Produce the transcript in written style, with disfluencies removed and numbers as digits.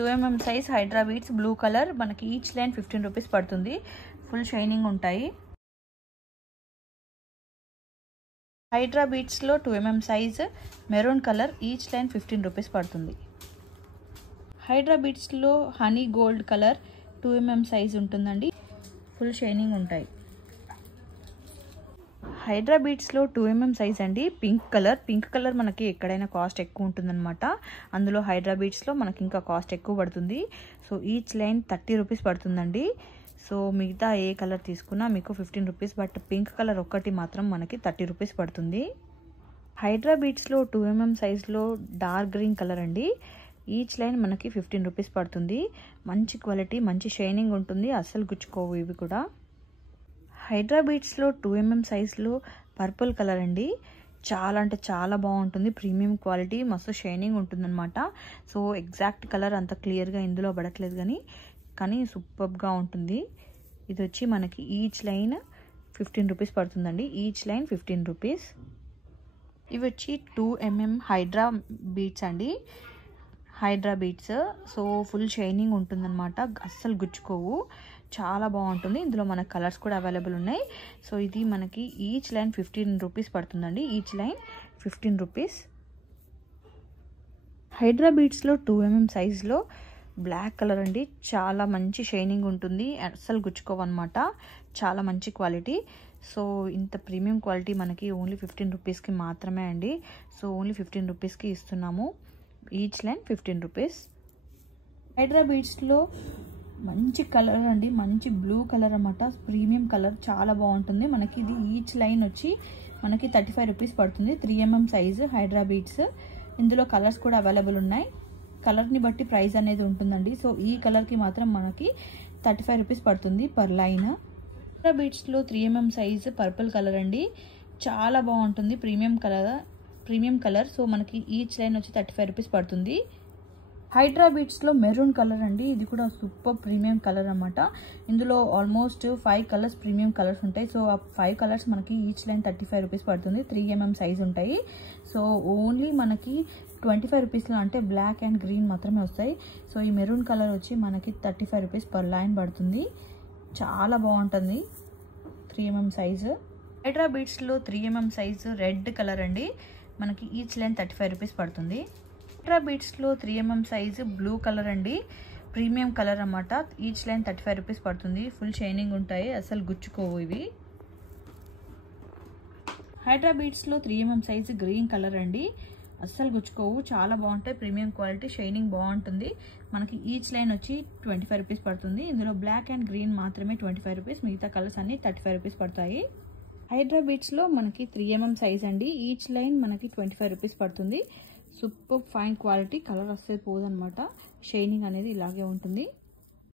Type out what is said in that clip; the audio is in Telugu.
2mm size hydra beads blue colour మనకి ఈచ్ లైన్ 15 రూపీస్ పడుతుంది. ఫుల్ షైనింగ్ ఉంటాయి. హైడ్రా బీడ్స్లో 2mm size maroon colour each line 15 rupees పడుతుంది. హైడ్రా బీడ్స్లో honey gold colour 2mm size ఉంటుందండి. ఫుల్ షైనింగ్ ఉంటాయి. హైడ్రా బీడ్స్లో 2mm సైజ్ అండి. పింక్ కలర్ మనకి ఎక్కడైనా కాస్ట్ ఎక్కువ ఉంటుందన్నమాట. అందులో హైడ్రా బీడ్స్లో మనకి ఇంకా కాస్ట్ ఎక్కువ పడుతుంది. సో ఈచ్ లైన్ 30 రూపీస్ పడుతుందండి. సో మిగతా ఏ కలర్ తీసుకున్నా మీకు 15 రూపీస్, బట్ పింక్ కలర్ ఒక్కటి మాత్రం మనకి 30 రూపీస్ పడుతుంది. హైడ్రా బీడ్స్లో 2mm సైజ్లో డార్క్ గ్రీన్ కలర్ అండి. ఈచ్ లైన్ మనకి 15 రూపీస్ పడుతుంది. మంచి క్వాలిటీ, మంచి షైనింగ్ ఉంటుంది, అస్సలు గుచ్చుకోవు ఇవి కూడా. హైడ్రా బీడ్స్లో 2mm సైజ్లో పర్పుల్ కలర్ అండి. చాలా అంటే చాలా బాగుంటుంది. ప్రీమియం క్వాలిటీ, మస్తు షైనింగ్ ఉంటుందన్నమాట. సో ఎగ్జాక్ట్ కలర్ అంత క్లియర్గా ఇందులో పడట్లేదు కానీ సూపర్గా ఉంటుంది. ఇది వచ్చి మనకి ఈచ్ లైన్ 15 రూపీస్ పడుతుందండి. Each line 15 rupees. ఇవి వచ్చి 2mm హైడ్రా బీడ్స్ అండి. Hydra beads so full shining ఉంటుందన్నమాట, అస్సలు గుచ్చుకోవు, చాలా బాగుంటుంది. ఇందులో మనకు కలర్స్ కూడా అవైలబుల్ ఉన్నాయి. సో ఇది మనకి ఈచ్ లైన్ 15 రూపీస్ పడుతుందండి. Each line 15 rupees. హైడ్రా బీడ్స్లో 2mm సైజ్లో బ్లాక్ కలర్ అండి. చాలా మంచి షైనింగ్ ఉంటుంది, అస్సలు గుచ్చుకోవన్నమాట. చాలా మంచి క్వాలిటీ. సో ఇంత ప్రీమియం క్వాలిటీ మనకి ఓన్లీ 15 రూపీస్కి మాత్రమే అండి. సో ఓన్లీ 15 రూపీస్కి ఇస్తున్నాము. Each line 15 rupees. హైడ్రా బీడ్స్లో మంచి కలర్ అండి, మంచి బ్లూ కలర్ అన్నమాట. ప్రీమియం కలర్, చాలా బాగుంటుంది. మనకి ఇది ఈచ్ లైన్ వచ్చి మనకి 35 రూపీస్ పడుతుంది. 3mm size hydra beads. ఇందులో కలర్స్ కూడా అవైలబుల్ ఉన్నాయి. కలర్ని బట్టి ప్రైస్ అనేది ఉంటుందండి. సో ఈ కలర్కి మాత్రం మనకి 35 రూపీస్ పడుతుంది పర్ లైన్. హైడ్రా బీడ్స్లో 3mm సైజు పర్పుల్ కలర్ అండి. చాలా బాగుంటుంది, ప్రీమియం కలర్. సో మనకి ఈచ్ లైన్ వచ్చి 35 రూపీస్ పడుతుంది. హైడ్రా బీడ్స్లో మెరూన్ కలర్ అండి. ఇది కూడా సూపర్ ప్రీమియం కలర్ అన్నమాట. ఇందులో ఆల్మోస్ట్ 5 కలర్స్ ప్రీమియం కలర్స్ ఉంటాయి. సో ఆ 5 కలర్స్ మనకి ఈచ్ లైన్ 35 రూపీస్ పడుతుంది. 3mm సైజ్ ఉంటాయి. సో ఓన్లీ మనకి 25 రూపీస్లో అంటే బ్లాక్ అండ్ గ్రీన్ మాత్రమే వస్తాయి. సో ఈ మెరూన్ కలర్ వచ్చి మనకి 35 రూపీస్ పర్ లైన్ పడుతుంది. చాలా బాగుంటుంది. 3mm size. హైడ్రా బీడ్స్లో 3mm సైజు రెడ్ కలర్ అండి. మనకి ఈచ్ లైన్ 35 రూపీస్ పడుతుంది. హైడ్రా బీడ్స్లో 3mm సైజు బ్లూ కలర్ అండి. ప్రీమియం కలర్ అన్నమాట. ఈచ్ లైన్ 35 రూపీస్ పడుతుంది. ఫుల్ షైనింగ్ ఉంటాయి, అసలు గుచ్చుకోవు ఇవి. హైడ్రా బీడ్స్లో 3mm సైజు గ్రీన్ కలర్ అండి. అస్సలు గుచ్చుకోవు, చాలా బాగుంటాయి. ప్రీమియం క్వాలిటీ, షైనింగ్ బాగుంటుంది. మనకి ఈచ్ లైన్ వచ్చి 25 రూపీస్ పడుతుంది. ఇందులో బ్లాక్ అండ్ గ్రీన్ మాత్రమే 25 రూపీస్, మిగతా కలర్స్ అన్ని 35 రూపీస్ పడతాయి. హైడ్రా బీడ్స్లో మనకి 3mm సైజ్ అండి. ఈచ్ లైన్ మనకి 25 రూపీస్ పడుతుంది. సూపర్ ఫైన్ క్వాలిటీ, కలర్ అస్సలు పోదన్నమాట. షైనింగ్ అనేది ఇలాగే ఉంటుంది.